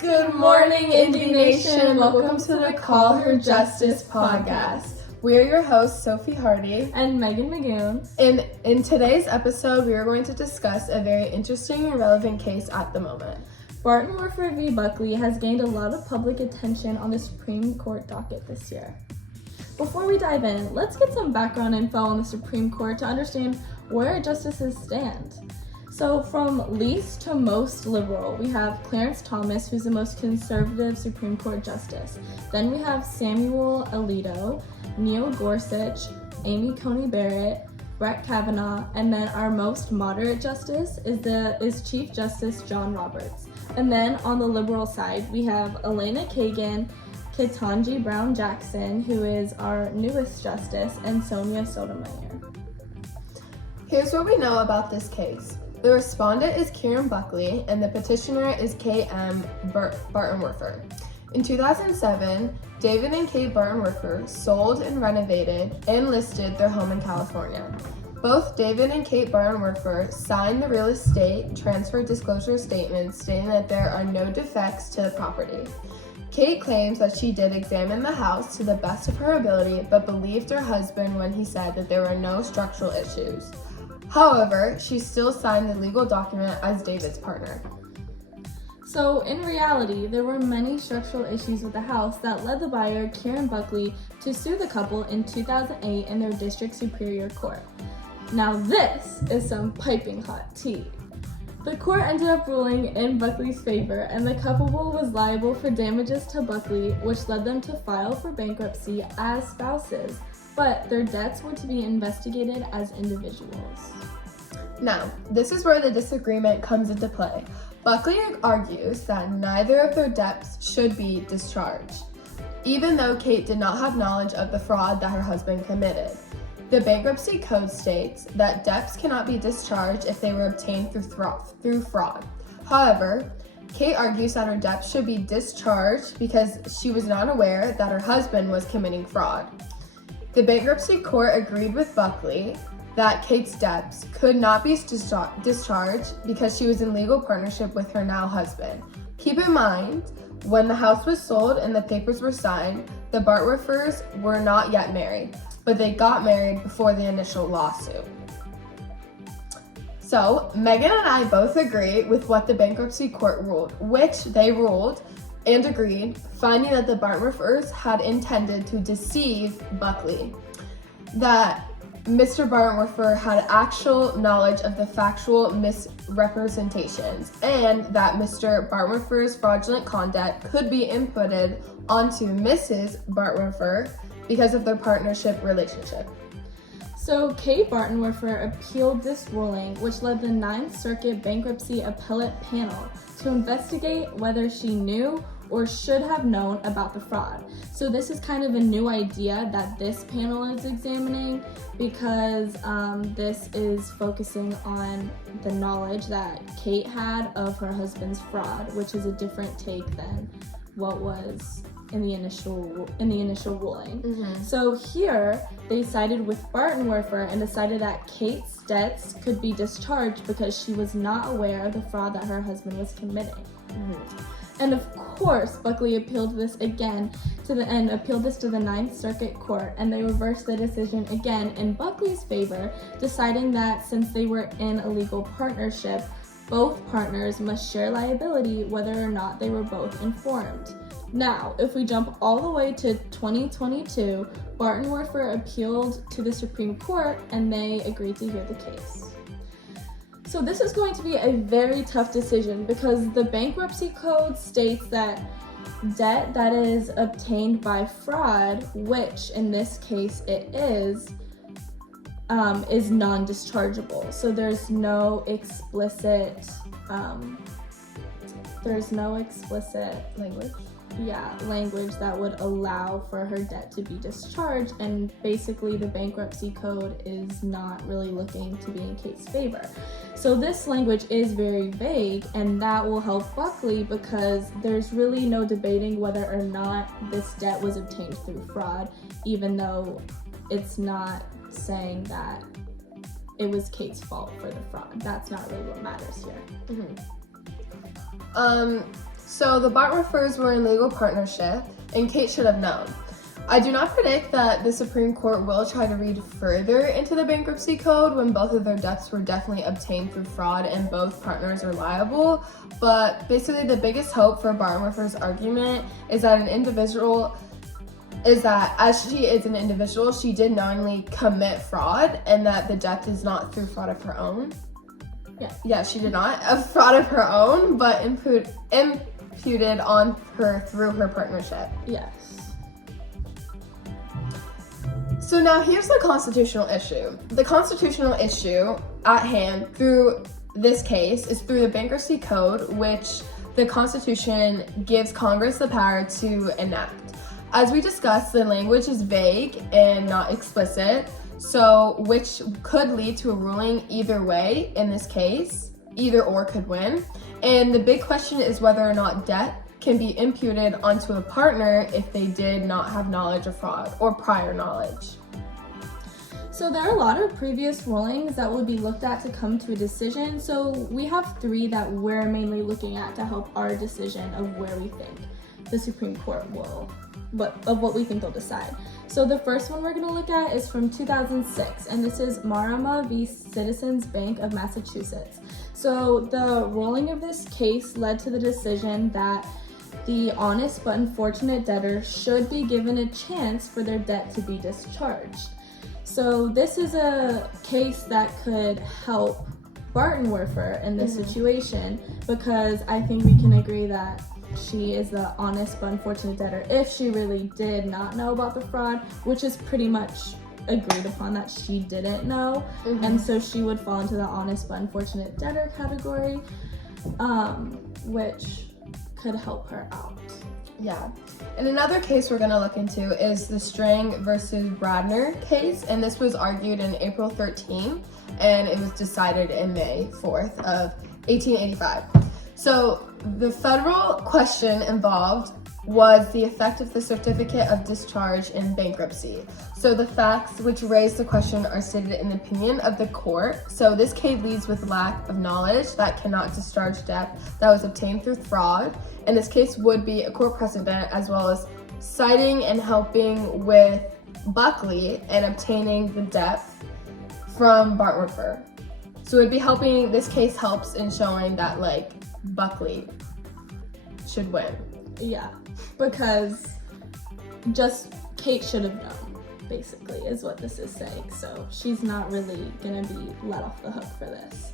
Good morning, Indie Nation. Welcome to the Call Her Justice podcast. We're your hosts, Sophie Hardy and Meghan Magoon. In today's episode, we are going to discuss a very interesting and relevant case at the moment. Bartenwerfer v. Buckley has gained a lot of public attention on the Supreme Court docket this year. Before we dive in, let's get some background info on the Supreme Court to understand where justices stand. So from least to most liberal, we have Clarence Thomas, who's the most conservative Supreme Court justice. Then we have Samuel Alito, Neil Gorsuch, Amy Coney Barrett, Brett Kavanaugh, and then our most moderate justice is Chief Justice John Roberts. And then on the liberal side, we have Elena Kagan, Ketanji Brown Jackson, who is our newest justice, and Sonia Sotomayor. Here's what we know about this case. The respondent is Kieran Buckley, and the petitioner is K.M. Bartenwerfer. In 2007, David and Kate Bartenwerfer sold and renovated and listed their home in California. Both David and Kate Bartenwerfer signed the real estate transfer disclosure statements stating that there are no defects to the property. Kate claims that she did examine the house to the best of her ability, but believed her husband when he said that there were no structural issues. However, she still signed the legal document as David's partner. So in reality, there were many structural issues with the house that led the buyer, Kieran Buckley, to sue the couple in 2008 in their district superior court. Now this is some piping hot tea. The court ended up ruling in Buckley's favor, and the couple was liable for damages to Buckley, which led them to file for bankruptcy as spouses, but their debts were to be investigated as individuals. Now, this is where the disagreement comes into play. Buckley argues that neither of their debts should be discharged, even though Kate did not have knowledge of the fraud that her husband committed. The bankruptcy code states that debts cannot be discharged if they were obtained through fraud. However, Kate argues that her debts should be discharged because she was not aware that her husband was committing fraud. The bankruptcy court agreed with Buckley that Kate's debts could not be discharged because she was in legal partnership with her now husband. Keep in mind, when the house was sold and the papers were signed, the Bartenwerfers were not yet married, but they got married before the initial lawsuit. So, Meghan and I both agree with what the bankruptcy court ruled, which they ruled and agreed, finding that the Bartenwerfers had intended to deceive Buckley, that Mr. Bartenwerfer had actual knowledge of the factual misrepresentations, and that Mr. Bartenwerfer's fraudulent conduct could be imputed onto Mrs. Bartenwerfer because of their partnership relationship. So Kate Bartenwerfer appealed this ruling, which led the Ninth Circuit Bankruptcy Appellate Panel to investigate whether she knew or should have known about the fraud. So this is kind of a new idea that this panel is examining because this is focusing on the knowledge that Kate had of her husband's fraud, which is a different take than what was in the initial ruling. Mm-hmm. So here they sided with Bartenwerfer and decided that Kate's debts could be discharged because she was not aware of the fraud that her husband was committing. Mm-hmm. And of course, Buckley appealed this to the Ninth Circuit Court, and they reversed the decision again in Buckley's favor, deciding that since they were in a legal partnership, both partners must share liability whether or not they were both informed. Now, if we jump all the way to 2022, Bartenwerfer appealed to the Supreme Court, and they agreed to hear the case. So this is going to be a very tough decision because the bankruptcy code states that debt that is obtained by fraud, which in this case it is non-dischargeable. So there's no explicit language that would allow for her debt to be discharged, and basically the bankruptcy code is not really looking to be in Kate's favor. So this language is very vague, and that will help Buckley because there's really no debating whether or not this debt was obtained through fraud, even though it's not saying that it was Kate's fault for the fraud. That's not really what matters here. So the Bartenwerfers were in legal partnership, and Kate should have known. I do not predict that the Supreme Court will try to read further into the bankruptcy code when both of their debts were definitely obtained through fraud and both partners are liable. But basically the biggest hope for Bartenwerfer's argument is that as she is an individual, she did knowingly commit fraud and that the debt is not through fraud of her own. Yeah, she did not. A fraud of her own, but imputed on her through her partnership. Yes. So now here's the constitutional issue. The constitutional issue at hand through this case is through the bankruptcy code, which the Constitution gives Congress the power to enact. As we discussed, the language is vague and not explicit, so which could lead to a ruling either way in this case. Either or could win. And the big question is whether or not debt can be imputed onto a partner if they did not have knowledge of fraud or prior knowledge. So there are a lot of previous rulings that will be looked at to come to a decision. So we have 3 that we're mainly looking at to help our decision of where we think the Supreme Court will, what we think they'll decide. So the first one we're going to look at is from 2006, and this is Marama v. Citizens Bank of Massachusetts. So the ruling of this case led to the decision that the honest but unfortunate debtor should be given a chance for their debt to be discharged. So this is a case that could help Bartenwerfer in this situation, because I think we can agree that she is the honest but unfortunate debtor if she really did not know about the fraud, which is pretty much agreed upon that she didn't know, and so she would fall into the honest but unfortunate debtor category, which could help her out. Yeah. And another case we're going to look into is the Strang versus Bradner case, and this was argued in April 13, and it was decided in May 4th of 1885. So the federal question involved was the effect of the certificate of discharge in bankruptcy. So the facts which raise the question are stated in the opinion of the court. So this case leads with lack of knowledge that cannot discharge debt that was obtained through fraud. And this case would be a court precedent, as well as citing and helping with Buckley and obtaining the debt from Bartenwerfer. So it would be helping, this case helps in showing that like Buckley should win. Yeah, because just Kate should have known, basically, is what this is saying. So she's not really gonna be let off the hook for this.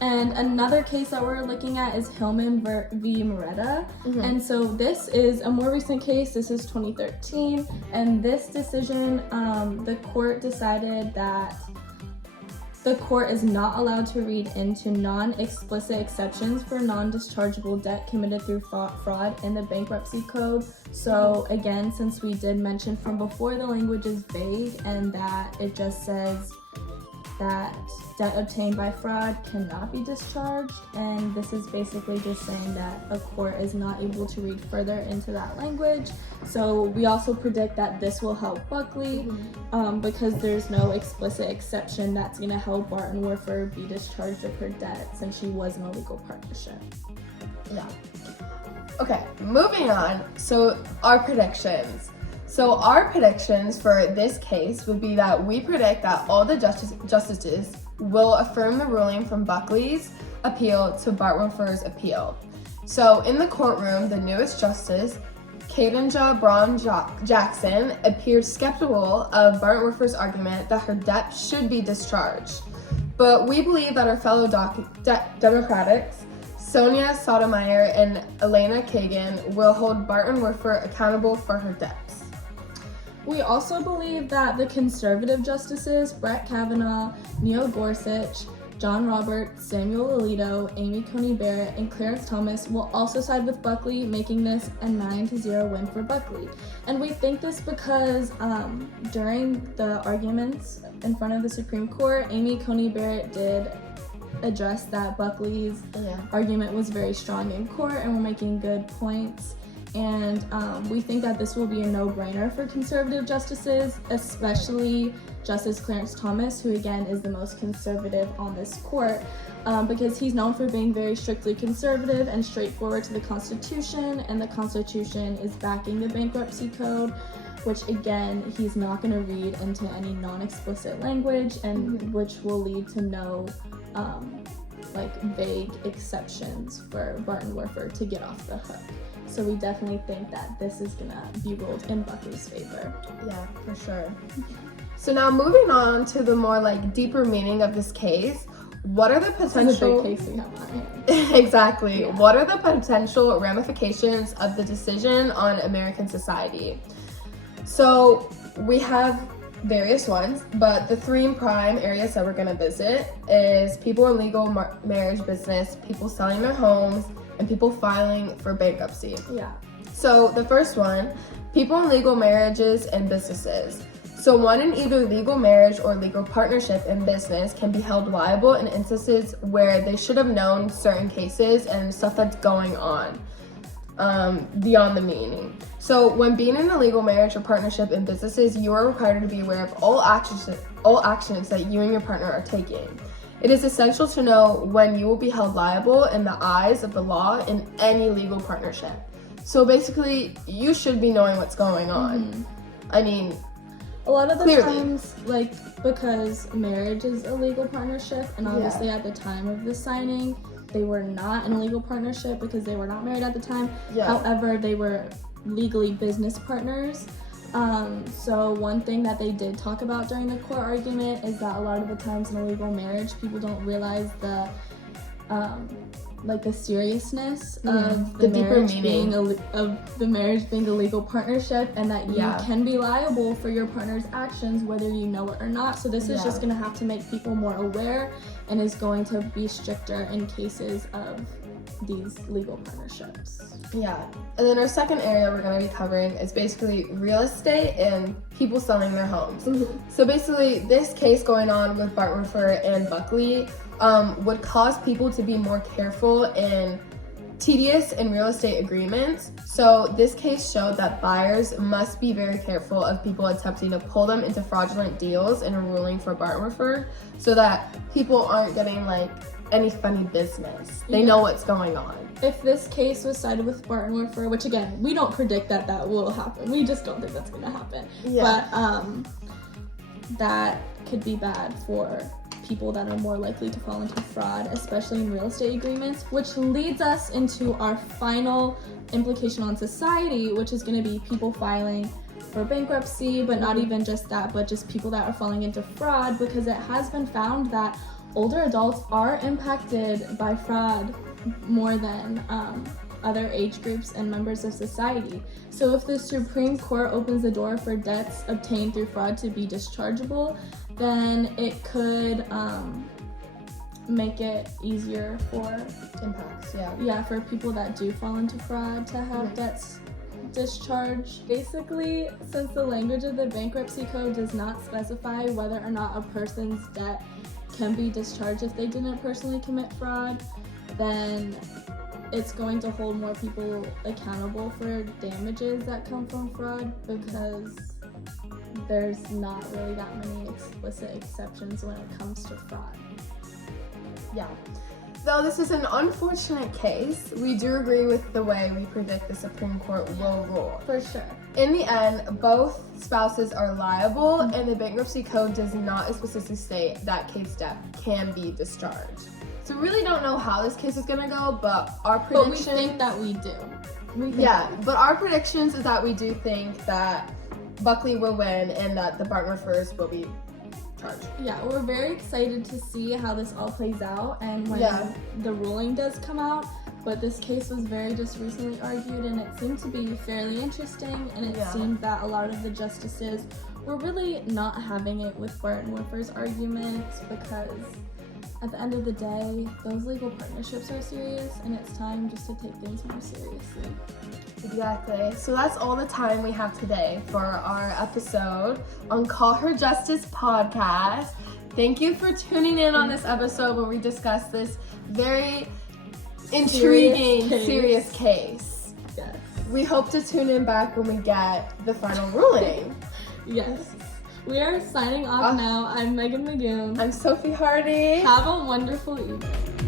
And another case that we're looking at is Hillman v. Moretta. And so this is a more recent case. This is 2013. And this decision, the court decided that the court is not allowed to read into non-explicit exceptions for non-dischargeable debt committed through fraud in the bankruptcy code. So again, since we did mention from before, the language is vague and that it just says that debt obtained by fraud cannot be discharged, and this is basically just saying that a court is not able to read further into that language. So we also predict that this will help Buckley because there's no explicit exception that's going to help Bartenwerfer be discharged of her debt since she was in a legal partnership. Yeah. Okay, moving on. So our predictions. So our predictions for this case would be that we predict that all the justices will affirm the ruling from Buckley's appeal to Bartenwerfer's appeal. So in the courtroom, the newest justice, Ketanji Brown Jackson, appeared skeptical of Bartenwerfer's argument that her debt should be discharged. But we believe that our fellow Democrats, Sonia Sotomayor and Elena Kagan, will hold Bartenwerfer accountable for her debts. We also believe that the conservative justices, Brett Kavanaugh, Neil Gorsuch, John Roberts, Samuel Alito, Amy Coney Barrett, and Clarence Thomas will also side with Buckley, making this a 9-0 win for Buckley. And we think this because during the arguments in front of the Supreme Court, Amy Coney Barrett did address that Buckley's argument was very strong in court and were making good points. And we think that this will be a no-brainer for conservative justices, especially Justice Clarence Thomas, who again is the most conservative on this court, because he's known for being very strictly conservative and straightforward to the Constitution, and the Constitution is backing the bankruptcy code, which again, he's not going to read into any non-explicit language, and which will lead to no vague exceptions for Bartenwerfer to get off the hook. So we definitely think that this is gonna be ruled in Buckley's favor. Yeah, for sure. So now moving on to the more deeper meaning of this case, what are the potential... This is a big case we have on our hands. Exactly. Yeah. What are the potential ramifications of the decision on American society? So we have various ones, but the three prime areas that we're going to visit is people in legal marriage business, people selling their homes, and people filing for bankruptcy. Yeah. So the first one, people in legal marriages and businesses. So one in either legal marriage or legal partnership in business can be held liable in instances where they should have known certain cases and stuff that's going on beyond the meaning. So when being in a legal marriage or partnership in businesses, you are required to be aware of all actions that you and your partner are taking. It is essential to know when you will be held liable in the eyes of the law in any legal partnership. So basically, you should be knowing what's going on. Mm-hmm. I mean, a lot of the clearly. times, because marriage is a legal partnership, and obviously at the time of the signing, they were not in a legal partnership because they were not married at the time. Yeah. However, they were legally business partners. So one thing that they did talk about during the court argument is that a lot of the times in a legal marriage, people don't realize the seriousness of the marriage being a legal partnership, and that you can be liable for your partner's actions whether you know it or not. So this is just going to have to make people more aware, and is going to be stricter in cases of these legal partnerships. Yeah. And then our second area we're going to be covering is basically real estate and people selling their homes. Mm-hmm. So basically, this case going on with Bartenwerfer and Buckley would cause people to be more careful in tedious and real estate agreements. So this case showed that buyers must be very careful of people attempting to pull them into fraudulent deals in a ruling for Bartenwerfer, so that people aren't getting any funny business. They know what's going on. If this case was sided with Bartenwerfer, which again, we don't predict that will happen. We just don't think that's going to happen. Yeah. But that could be bad for people that are more likely to fall into fraud, especially in real estate agreements, which leads us into our final implication on society, which is going to be people filing for bankruptcy, but not even just that, but just people that are falling into fraud, because it has been found that older adults are impacted by fraud more than other age groups and members of society. So if the Supreme Court opens the door for debts obtained through fraud to be dischargeable, then it could make it easier for Impacts, for people that do fall into fraud to have debts discharged. Basically, since the language of the bankruptcy code does not specify whether or not a person's debt can be discharged if they didn't personally commit fraud, then it's going to hold more people accountable for damages that come from fraud, because there's not really that many explicit exceptions when it comes to fraud. Yeah. Though this is an unfortunate case, we do agree with the way we predict the Supreme Court will rule. For sure. In the end, both spouses are liable, and the bankruptcy code does not explicitly state that Kate's debt can be discharged. So we really don't know how this case is going to go, but our prediction... But we think that we do. But our predictions is that we do think that Buckley will win and that the Bartenwerfers will be charged. Yeah, we're very excited to see how this all plays out and when the ruling does come out. But this case was just recently argued, and it seemed to be fairly interesting, and it seemed that a lot of the justices were really not having it with Bartenwerfer's arguments, because at the end of the day, those legal partnerships are serious, and it's time just to take things more seriously. Exactly. So that's all the time we have today for our episode on Call Her Justice podcast. Thank you for tuning in on this episode where we discuss this very intriguing, serious case. Yes. We hope to tune in back when we get the final ruling. Yes. We are signing off now. I'm Megan Magoon. I'm Sophie Hardy. Have a wonderful evening.